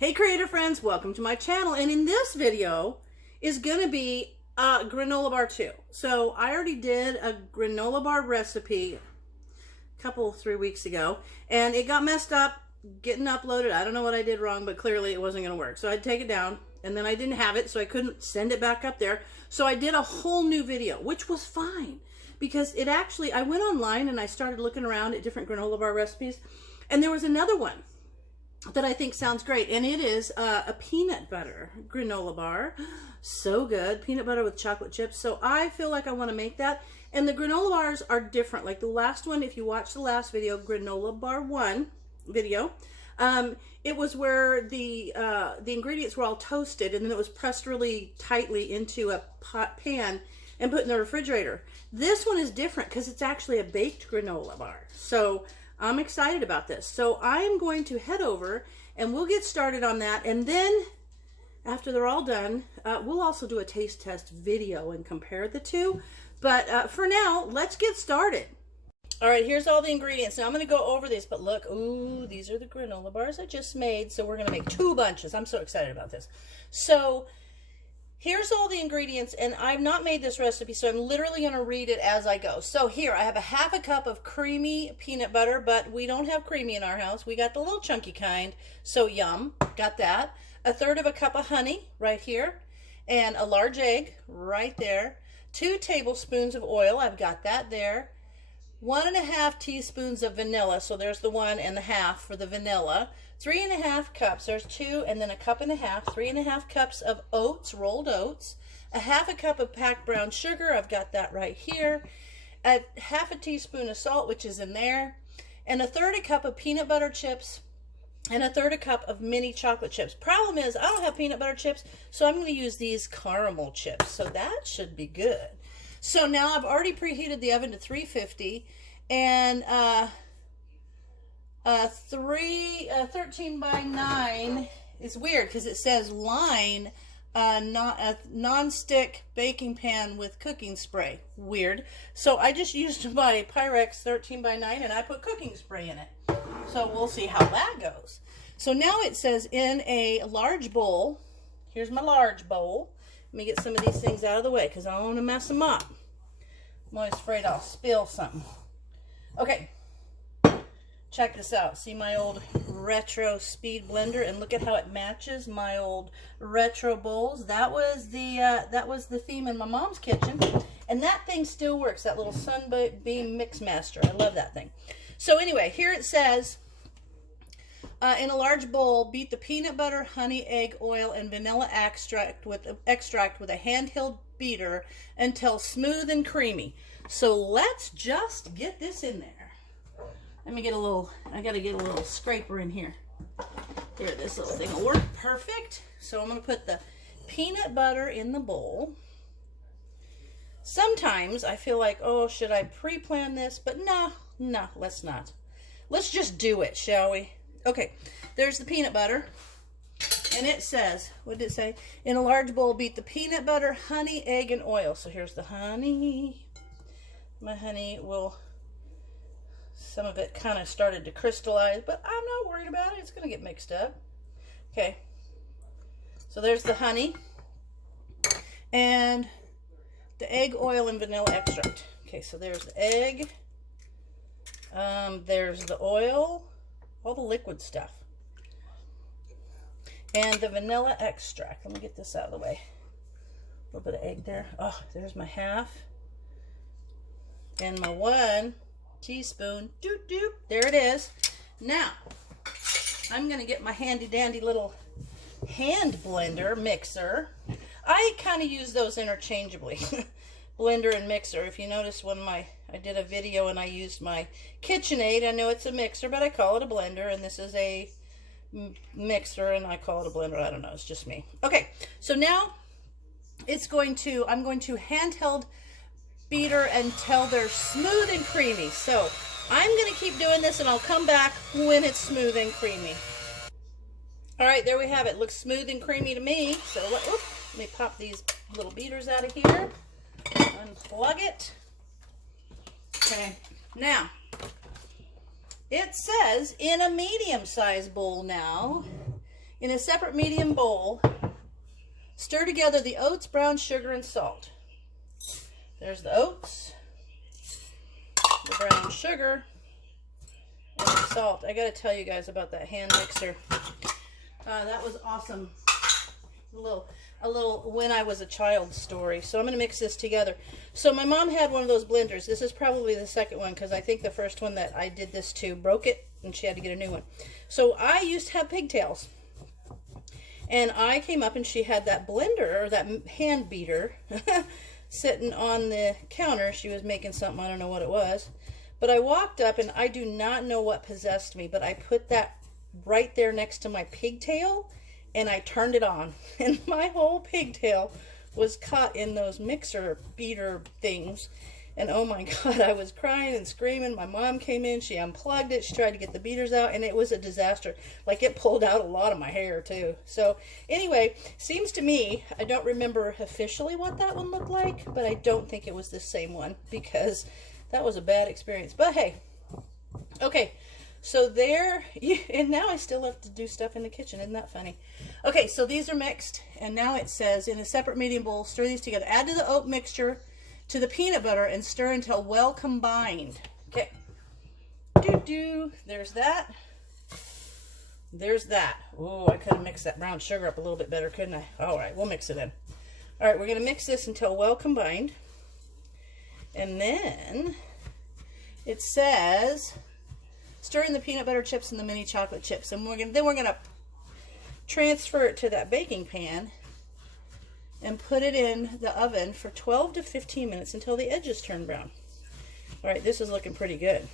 Hey creator friends, welcome to my channel, and in this video is going to be a granola bar too. So I already did a granola bar recipe a 3 weeks ago, and it got messed up getting uploaded. I don't know what I did wrong, but clearly it wasn't going to work. So I'd take it down, and then I didn't have it, so I couldn't send it back up there. So I did a whole new video, which was fine, because it actually, I went online and I started looking around at different granola bar recipes, and there was another one that I think sounds great, and it is a peanut butter granola bar. So good, peanut butter with chocolate chips. So I feel like I want to make that, and the granola bars are different. Like the last one, if you watch the last video, Granola Bar 1 video, it was where the ingredients were all toasted, and then it was pressed really tightly into a pan and put in the refrigerator. This one is different because it's actually a baked granola bar. So I'm excited about this. So I am going to head over and we'll get started on that. And then after they're all done, we'll also do a taste test video and compare the two. But for now, let's get started. All right, here's all the ingredients. Now I'm going to go over this, but look, ooh, these are the granola bars I just made. So we're going to make 2 bunches. I'm so excited about this. So here's all the ingredients, and I've not made this recipe, so I'm literally going to read it as I go. So here, I have a 1/2 cup of creamy peanut butter, but we don't have creamy in our house. We got the little chunky kind, so yum, got that. 1/3 cup of honey right here, and a large egg right there. 2 tablespoons of oil, I've got that there. 1½ teaspoons of vanilla, so there's the 1 and the 1/2 for the vanilla. 3½ cups, there's 2, and then 1½ cups, 3½ cups of oats, rolled oats. 1/2 cup of packed brown sugar, I've got that right here. 1/2 teaspoon of salt, which is in there. And 1/3 cup of peanut butter chips, and 1/3 cup of mini chocolate chips. Problem is, I don't have peanut butter chips, so I'm going to use these caramel chips. So that should be good. So now I've already preheated the oven to 350, and 13 by 9 is weird because it says line non-stick baking pan with cooking spray. Weird. So I just used my Pyrex 13 by 9 and I put cooking spray in it. So we'll see how that goes. So now it says in a large bowl. Here's my large bowl. Let me get some of these things out of the way because I don't want to mess them up. I'm always afraid I'll spill something. Okay. Check this out. See my old retro speed blender, and look at how it matches my old retro bowls. That was the theme in my mom's kitchen, and that thing still works. That little Sunbeam Mix Master. I love that thing. So anyway, here it says, in a large bowl, beat the peanut butter, honey, egg, oil, and vanilla extract with a handheld beater until smooth and creamy. So let's just get this in there. Let me get a little, I gotta get a little scraper in here. Here, this little thing will work perfect. So I'm gonna put the peanut butter in the bowl. Sometimes I feel like, oh, should I pre-plan this? But no, let's not. Let's just do it, shall we? Okay, there's the peanut butter. And it says, what did it say? In a large bowl, beat the peanut butter, honey, egg, and oil. So here's the honey. My honey will, some of it kind of started to crystallize, but I'm not worried about it. It's going to get mixed up. Okay. So there's the honey and the egg, oil, and vanilla extract. Okay, so there's the egg. There's the oil, all the liquid stuff. And the vanilla extract. Let me get this out of the way. A little bit of egg there. Oh, there's my 1/2. And my 1 teaspoon. Doop, doop. There it is. Now, I'm going to get my handy dandy little hand blender mixer. I kind of use those interchangeably. Blender and mixer. If you notice when I did a video and I used my KitchenAid, I know it's a mixer, but I call it a blender, and this is a mixer and I call it a blender. I don't know, it's just me. Okay, so now I'm going to handheld beater until they're smooth and creamy. So I'm going to keep doing this and I'll come back when it's smooth and creamy. All right, there we have it. Looks smooth and creamy to me. So let me pop these little beaters out of here. Unplug it. Okay, now It says in a medium-sized bowl now, In a separate medium bowl, stir together the oats, brown sugar, and salt. There's the oats, the brown sugar, and the salt. I gotta tell you guys about that hand mixer. That was awesome. A little when I was a child story. So I'm gonna mix this together. So my mom had one of those blenders. This is probably the second one because I think the first one that I did this to broke it and she had to get a new one. So I used to have pigtails. And I came up and she had that blender, or that hand beater, sitting on the counter. She was making something, I don't know what it was. But I walked up, and I do not know what possessed me, but I put that right there next to my pigtail, and I turned it on. And my whole pigtail was caught in those mixer beater things. And oh my God, I was crying and screaming. My mom came in, she unplugged it, she tried to get the beaters out, and it was a disaster. Like, it pulled out a lot of my hair too. So anyway, seems to me, I don't remember officially what that one looked like, but I don't think it was the same one because that was a bad experience. But hey, okay, so there, and now I still have to do stuff in the kitchen. Isn't that funny? Okay, so these are mixed, and now it says in a separate medium bowl, stir these together. Add to the oat mixture to the peanut butter and stir until well combined. Okay. There's that. There's that. Oh, I could have mixed that brown sugar up a little bit better, couldn't I? All right, we'll mix it in. All right, we're going to mix this until well combined. And then it says stir in the peanut butter chips and the mini chocolate chips. And then we're going to transfer it to that baking pan and put it in the oven for 12 to 15 minutes until the edges turn brown. All right, this is looking pretty good.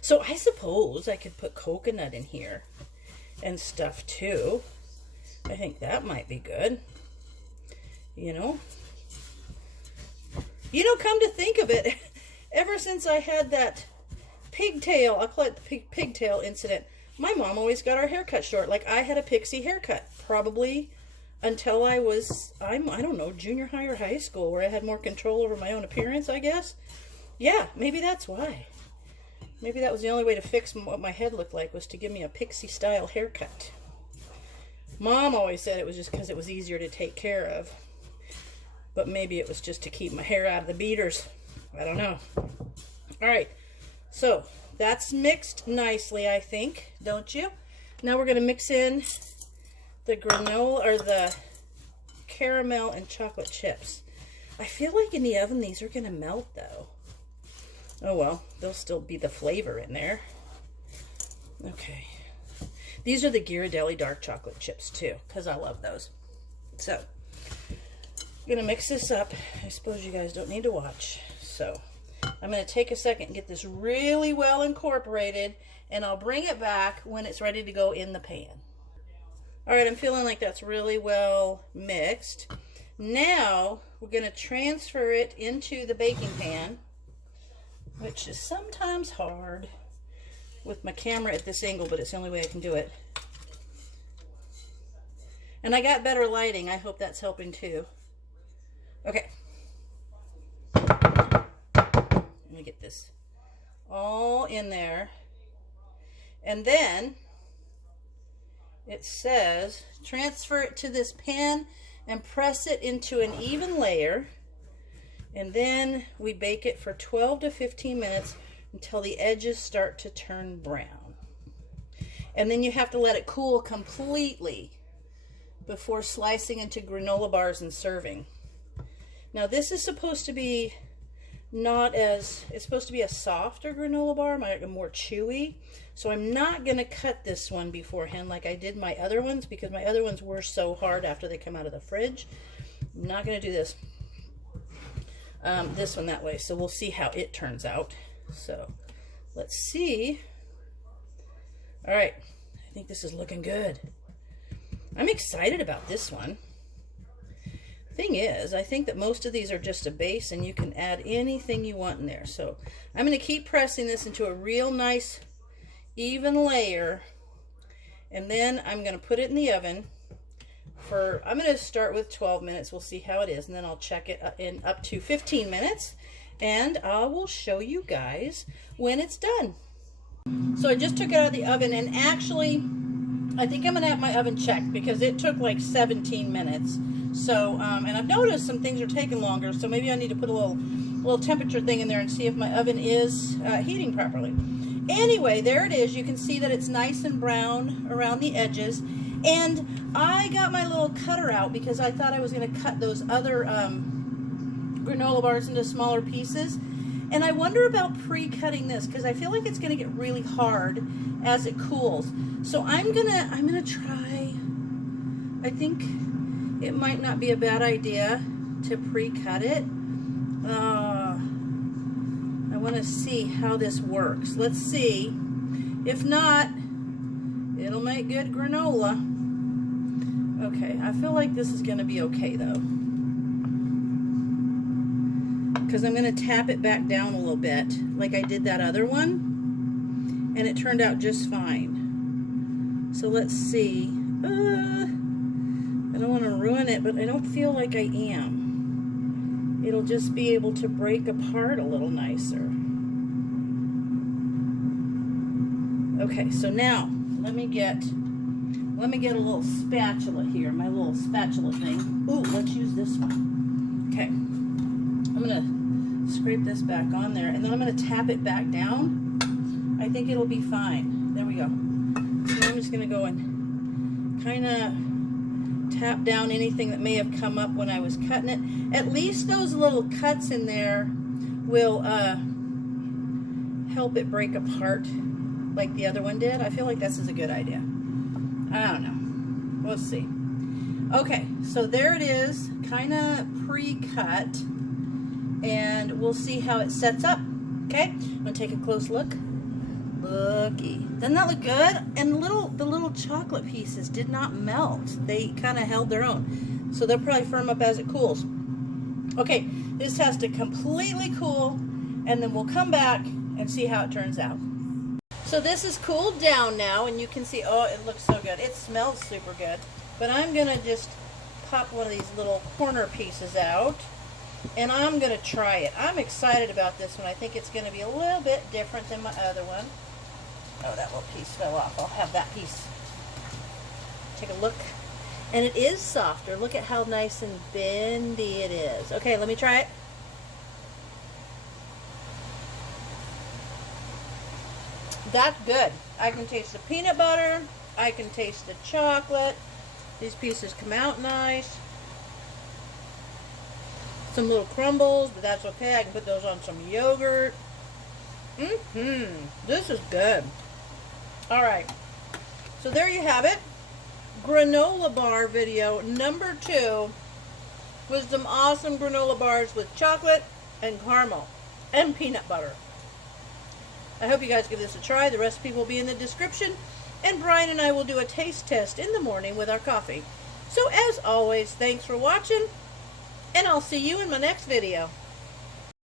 So I suppose I could put coconut in here and stuff too. I think that might be good. You know, come to think of it, ever since I had that pigtail, I'll call it the pigtail incident, my mom always got our hair cut short. Like, I had a pixie haircut, probably until I was, I don't know, junior high or high school, where I had more control over my own appearance, I guess. Yeah, maybe that's why. Maybe that was the only way to fix what my head looked like, was to give me a pixie-style haircut. Mom always said it was just because it was easier to take care of. But maybe it was just to keep my hair out of the beaters. I don't know. All right, so that's mixed nicely, I think, don't you? Now we're going to mix in the granola, or the caramel and chocolate chips. I feel like in the oven these are going to melt though. Oh well, there'll still be the flavor in there. Okay. These are the Ghirardelli dark chocolate chips too, because I love those. So, I'm going to mix this up. I suppose you guys don't need to watch. So, I'm going to take a second and get this really well incorporated, and I'll bring it back when it's ready to go in the pan. Alright, I'm feeling like that's really well mixed. Now, we're going to transfer it into the baking pan, which is sometimes hard with my camera at this angle, but it's the only way I can do it. And I got better lighting. I hope that's helping too. Okay. Let me get this all in there. And then it says transfer it to this pan and press it into an even layer. And then we bake it for 12 to 15 minutes until the edges start to turn brown. And then you have to let it cool completely before slicing into granola bars and serving. Now this is supposed to be it's supposed to be a softer granola bar, more chewy. So I'm not going to cut this one beforehand like I did my other ones, because my other ones were so hard after they come out of the fridge. I'm not going to do this one that way. So we'll see how it turns out. So let's see. All right, I think this is looking good. I'm excited about this one. Thing is, I think that most of these are just a base, and you can add anything you want in there. So I'm going to keep pressing this into a real nice even layer, and then I'm going to put it in the oven for, I'm going to start with 12 minutes. We'll see how it is, and then I'll check it in up to 15 minutes, and I will show you guys when it's done. So I just took it out of the oven, and actually I think I'm going to have my oven checked because it took like 17 minutes. So, and I've noticed some things are taking longer, so maybe I need to put a little temperature thing in there and see if my oven is heating properly. Anyway, there it is. You can see that it's nice and brown around the edges. And I got my little cutter out because I thought I was going to cut those other granola bars into smaller pieces. And I wonder about pre-cutting this because I feel like it's going to get really hard as it cools. So I'm gonna try. I think it might not be a bad idea to pre-cut it. I want to see how this works. Let's see. If not, it'll make good granola. Okay, I feel like this is going to be okay though, because I'm going to tap it back down a little bit like I did that other one, and it turned out just fine. So let's see. I don't want to ruin it, but I don't feel like I am. It'll just be able to break apart a little nicer. Okay, so now let me get a little spatula here, my little spatula thing. Ooh, let's use this one. Okay, I'm gonna scrape this back on there, and then I'm gonna tap it back down. I think it'll be fine. There we go. So I'm just gonna go and kind of tap down anything that may have come up when I was cutting it. At least those little cuts in there will help it break apart like the other one did. I feel like this is a good idea. I don't know. We'll see. Okay, so there it is, kind of pre-cut, and we'll see how it sets up. Okay, I'm gonna take a close look. Looky, doesn't that look good? And the little chocolate pieces did not melt. They kind of held their own, so they'll probably firm up as it cools. Okay, this has to completely cool, and then we'll come back and see how it turns out. So this is cooled down now, and you can see, oh, it looks so good. It smells super good. But I'm going to just pop one of these little corner pieces out, and I'm going to try it. I'm excited about this one. I think it's going to be a little bit different than my other one. Oh, that little piece fell off. I'll have that piece. Take a look. And it is softer. Look at how nice and bendy it is. Okay, let me try it. That's good. I can taste the peanut butter. I can taste the chocolate. These pieces come out nice. Some little crumbles, but that's okay. I can put those on some yogurt. This is good. All right. So there you have it. Granola bar video number 2 with some awesome granola bars with chocolate and caramel and peanut butter. I hope you guys give this a try. The recipe will be in the description, and Brian and I will do a taste test in the morning with our coffee. So as always, thanks for watching, and I'll see you in my next video.